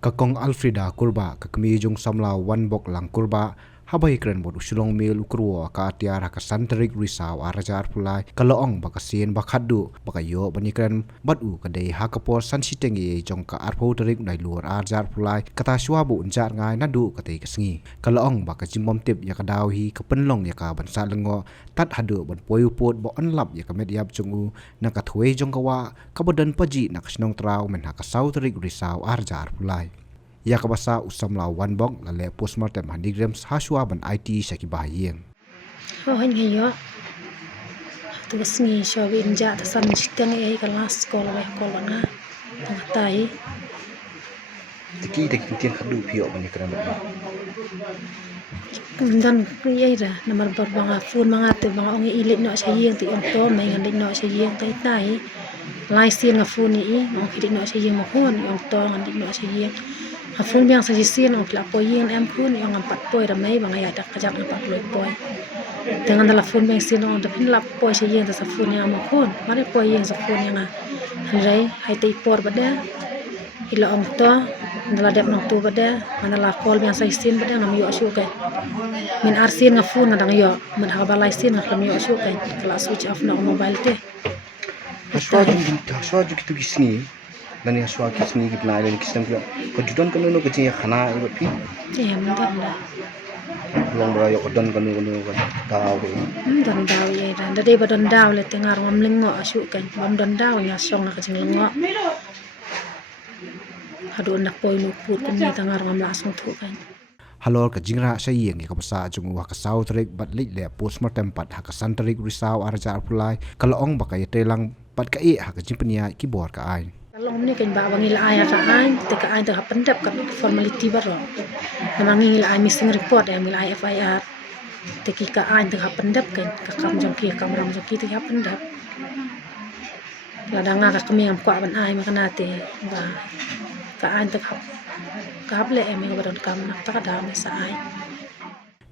Kakong Alfreda kurba kakmi jong samla one bok lang kurba habai kren bod usulong mil ukruo ka atiar ka santerik risaw arajar pulai kaloong baka sien bakhadu baka yo bani kren badu kadai hakapor sansitengi jong ka arpo terik nai luar arajar pulai kata swabu unjar ngai nadu katai kasngi kaloong baka jimbom tip ya kadaw hi kapenlong ya ka bansa lengo tat hadu ban poyu pot bo anlap ya ka mediap jungu na ka thwe jong kawa kabodan paji na kasnong traw men ha ka sauterik risaw arajar pulai ya kabasa usam la one bok la le postmortem handigrams haswa ban IT saki bahiyeng ho han heyo tu sngi shobi inja ta san chitang e kelas sekolah le sekolah na tai tiki tien khadu pio bani kran dan ye ra namar banga phone manga te banga ongi ilit no sayeng ti on to mai ngan no sayeng tai lai sien nga phone ni ngong kidi no sayeng mo hon on to ngan no sayeng phone biang sa jisien on kla poyen em phone yang ampat poi ramai banga ya dak kajak ampat poi dengan telepon biang sien on dapin lap poi sayeng ta sa phone yang mo hon mare poyen sa phone yang hanrai hai tei por bada ila ong to ndala dep nong tu bada manala call biang sa jisien bada ngam yo asu kai min arsin nga phone ngadang yo man ha balai sin ngam yo asu kai kala switch off no mobile te haswa ju kitu kisni bani haswa kisni gitna le kisam kyo ko judon kanu no kiti khana iba pi em dan da long bra yo kodon kanu ka daw de dan daw ye dan da de badon daw le tengar ngam lengo asu kai bam don daw nya song na kajing lengo hadu nak poi nu put kan ni tengar ngam langsung thu kai halor ka jingra sayeng ka pasa jungu wa ka sautrek bat lit le postmortem pat ha ka santerik risaw arajar pulai kaloong baka yetelang pat ka e ha ka jimpnia kibor ka ai kalau ni kan ba bangil aya ka ai te ka ai te ka pendap ka formality baro namangil ai missing report ya mil ai FIR te ki ka ai te ka pendap kan ka kam jong ki kam ram jong ki te ka pendap la danga ka kemi am kwa ban ai makana te ba ka ai te ka le em ga badon kam nak ta ka da mi sa ai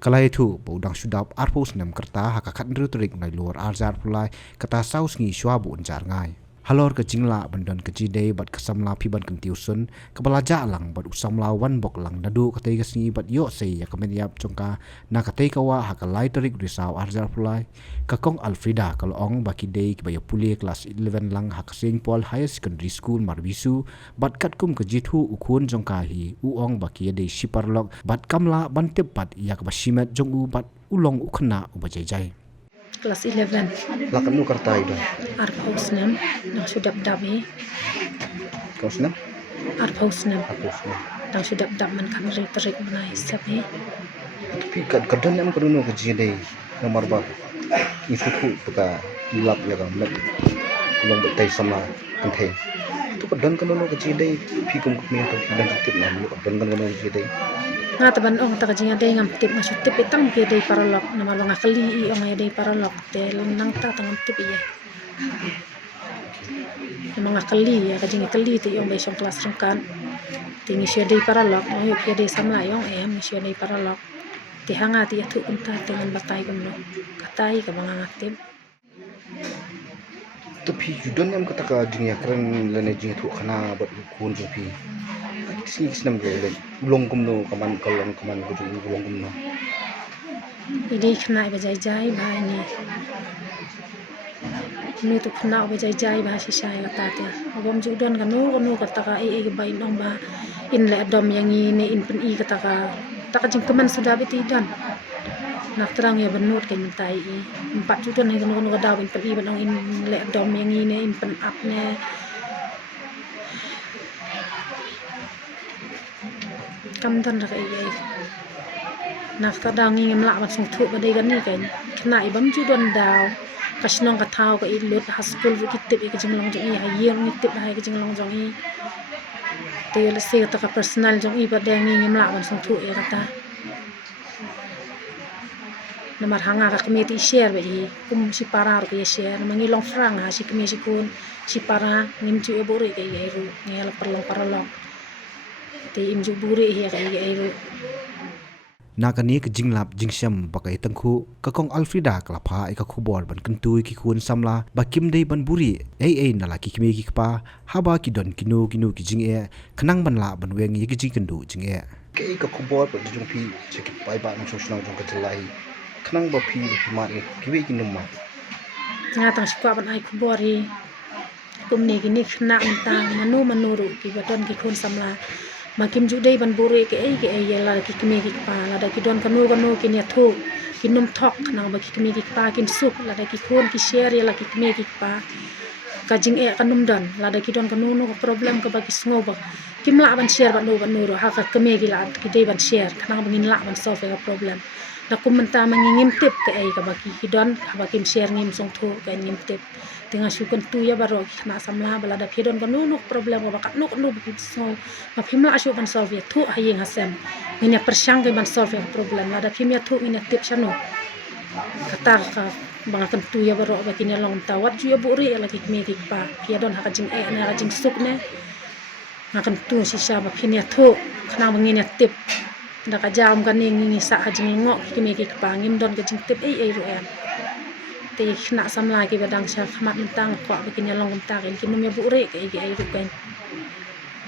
kalai thu bodang sudap arpos nam kerta ha ka khatru trik nai lor arjar pulai kata saus ngi swabu unjar ngai halor ka jingla bandon ka jidei bat kasamla phiban kan tiusun ka balaja lang bat usamla wan bok lang nadu ka tei ka sni bat yo sei ya ka mediap chongka na ka tei ka wa ha ka lai tarik risaw arjar pulai ka kong Alfreda kalong baki dei ki bayo puli class 11 lang ha ka sing pol high secondary school marbisu bat kat kum ka jithu ukhun jongka hi uong baki dei siparlok bat kamla bantep pat ya ka basimet jongu bat ulong ukhna ubajai kelas 11 lakan nu karta ido arpausnem nang sudap dabi kausna arpausnem nang sudap dab man kan terik menai sabi tapi kadang nam kaduno ka jidei nomor ba ifuku buka lap ya kam lap kulong betai sama kenteng tu kadang kaduno ka jidei pikum kumi to dan tip nam kadang kaduno ka jidei nga taban ong ta kajinga dei ngam tip masuk tip itang ke dei paralok nama longa kali I ong dei paralok te nang ta tang tip iya nama kali ya kajinga kali te ong dei song kelas rengkan tingi sia dei paralok ong yo ke dei sama ong em sia dei paralok ti hanga ti athu unta dengan batai kumno katai ka banga tip tu pi judon nam kata ka jingya kren lene jing thu khana bat kun ju pi sing snam ge le long kumno kaman kalong kaman ku ju long kumno idei khna ba jai jai ba ni tu khna ba jai jai ba si sai la ta te bom judon ka no kata ka ai ba inong ba in le dom yang ini in pen I kata ka ta jing teman sudah betidan nak terang ya benut kan mentai I empat judon ni no ka daw in pen I banong in le dom yang ini in pen up ne kam tan ra kai nak ta dang ngi ngam la ba sung thu ba dei gan ni kan khna I bam ju don daw kasnong ka thau ka I lut ha school wi kitip I ka jing long jong I ha yeng ni tip ha ka jing long jong I te le se ta ka personal jong I ba dang ngi ngam la ba sung thu e ka ta namar hanga ka kemeti share ba I kum si para ro ya share mangi long frang ha si kemi si kun si para ngim ju e bore ka I ru ngel perlong paralong te im ju bure hi ka I ru nakan ni ke jinglap jingsyam bakai tangku ka kong Alfreda klapha ai ka khubor ban kantui ki khun samla bakim dei ban buri ei nala ki kme ki pa haba ki don kinu ki jing e khnang ban la ban weng yi ki jing kandu jing e ke ka khubor ban jung phi cheki pai ba nang social jung ka thlai khnang ba phi ma ni ki we ki num ma nga tang sikwa ban ai khubori kumne gini khna mentang manu ru ki badon ki khun samla makim ju dei ban buri ke ai la ki kme ki pa la da ki don kanu ki ne thu ki num thok khna ba ki kme ki pa kin suk la da ki khun ki share la ki kme ki pa ka jing e kanum dan la da ki don kanu no problem ka ba ki sngo ba kim la ban share ban no ro ha ka kme ki la ki dei ban share khna ba ngin la ban solve ka problem da kum menta mangingim tip ke ai ka ba ki don ka ba kim share ngim song thu ka ngim tip tengah syukun tu ya baro kena samla bala da phidon kanu no problem ba ka no bi so ma phimla asyu ban solve ya thu hayeng hasem ngine persang ke ban solve problem la da phim ya thu ngine tip chano kata ka bang kan tu ya baro ba kini long tawat ju ya buri la ki me ki pa phidon ha ka jing e na ka jing suk ne ngakan tu si sa ba phin ya thu khna ngine tip da ka jam kan ngi sa ha jing ngo ki me ki pa ngim don ka jing tip ai ru em ti khna samla ki badang sha khmat mentang kwa bikin long mentang in kinum ya bure ke ai ru kan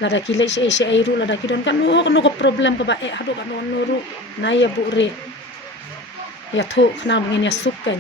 la da ki le se ai ru la da ki don kan no ko problem ka ba hadu kan no ru na ya bure ya thu khna ngin ya suk kan